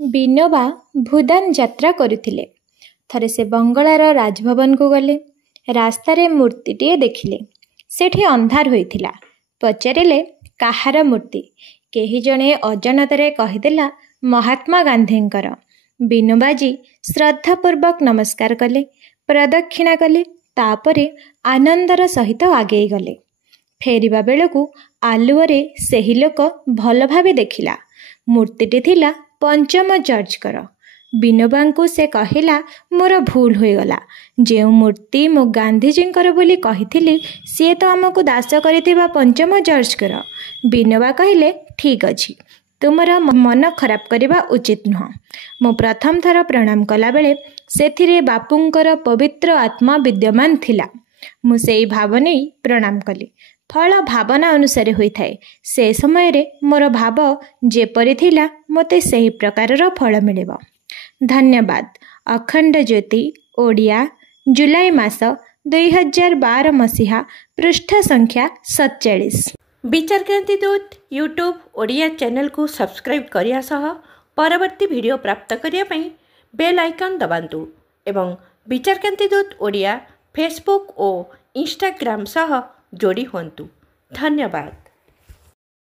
ବିନୋବା ଭୁଦାନ ଯାତ୍ରା କରୁଥିଲେ। ଥରେ ସେ ବଙ୍ଗଳାର ରାଜଭବନକୁ ଗଲେ। ରାସ୍ତାରେ ମୂର୍ତ୍ତିଟିଏ ଦେଖିଲେ। ସେଠି ଅନ୍ଧାର ହୋଇଥିଲା। ପଚାରିଲେ, କାହାର ମୂର୍ତ୍ତି? କେହି ଜଣେ ଅଜାଣତରେ କହିଦେଲା, ମହାତ୍ମା ଗାନ୍ଧୀଙ୍କର। ବିନୋବାଜୀ ଶ୍ରଦ୍ଧାପୂର୍ବକ ନମସ୍କାର କଲେ, ପ୍ରଦକ୍ଷିଣା କଲେ, ତାପରେ ଆନନ୍ଦର ସହିତ ଆଗେଇ ଗଲେ। ଫେରିବା ବେଳକୁ ଆଲୁଅରେ ସେହି ଲୋକ ଭଲ ଭାବେ ଦେଖିଲା, ମୂର୍ତ୍ତିଟି ଥିଲା ପଞ୍ଚମ ଜର୍ଜଙ୍କର। ବିନୋବାଙ୍କୁ ସେ କହିଲା, ମୋର ଭୁଲ ହୋଇଗଲା। ଯେଉଁ ମୂର୍ତ୍ତି ମୁଁ ଗାନ୍ଧିଜୀଙ୍କର ବୋଲି କହିଥିଲି, ସିଏ ତ ଆମକୁ ଦାସ କରିଥିବା ପଞ୍ଚମ ଜର୍ଜଙ୍କର। ବିନୋବା କହିଲେ, ଠିକ୍ ଅଛି, ତୁମର ମନ ଖରାପ କରିବା ଉଚିତ ନୁହଁ। ମୁଁ ପ୍ରଥମ ଥର ପ୍ରଣାମ କଲାବେଳେ ସେଥିରେ ବାପୁଙ୍କର ପବିତ୍ର ଆତ୍ମା ବିଦ୍ୟମାନ ଥିଲା। ମୁଁ ସେଇ ଭାବ ନେଇ ପ୍ରଣାମ କଲି। ଫଳ ଭାବନା ଅନୁସାରେ ହୋଇଥାଏ। ସେ ସମୟରେ ମୋର ଭାବ ଯେପରି ଥିଲା, ମୋତେ ସେହି ପ୍ରକାରର ଫଳ ମିଳିବ। ଧନ୍ୟବାଦ। ଅଖଣ୍ଡ ଜ୍ୟୋତି ଓଡ଼ିଆ, ଜୁଲାଇ ମାସ 2012 ମସିହା, ପୃଷ୍ଠ ସଂଖ୍ୟା 47। ବିଚାରକ୍ରାନ୍ତି ଦୂତ ୟୁଟ୍ୟୁବ୍ ଓଡ଼ିଆ ଚ୍ୟାନେଲକୁ ସବସ୍କ୍ରାଇବ୍ କରିବା ସହ ପରବର୍ତ୍ତୀ ଭିଡ଼ିଓ ପ୍ରାପ୍ତ କରିବା ପାଇଁ ବେଲ୍ ଆଇକନ୍ ଦବାନ୍ତୁ ଏବଂ ବିଚାରକ୍ରାନ୍ତି ଦୂତ ଓଡ଼ିଆ ଫେସବୁକ୍ ଓ ଇନଷ୍ଟାଗ୍ରାମ ସହ ଯୋଡ଼ି ହୁଅନ୍ତୁ। ଧନ୍ୟବାଦ।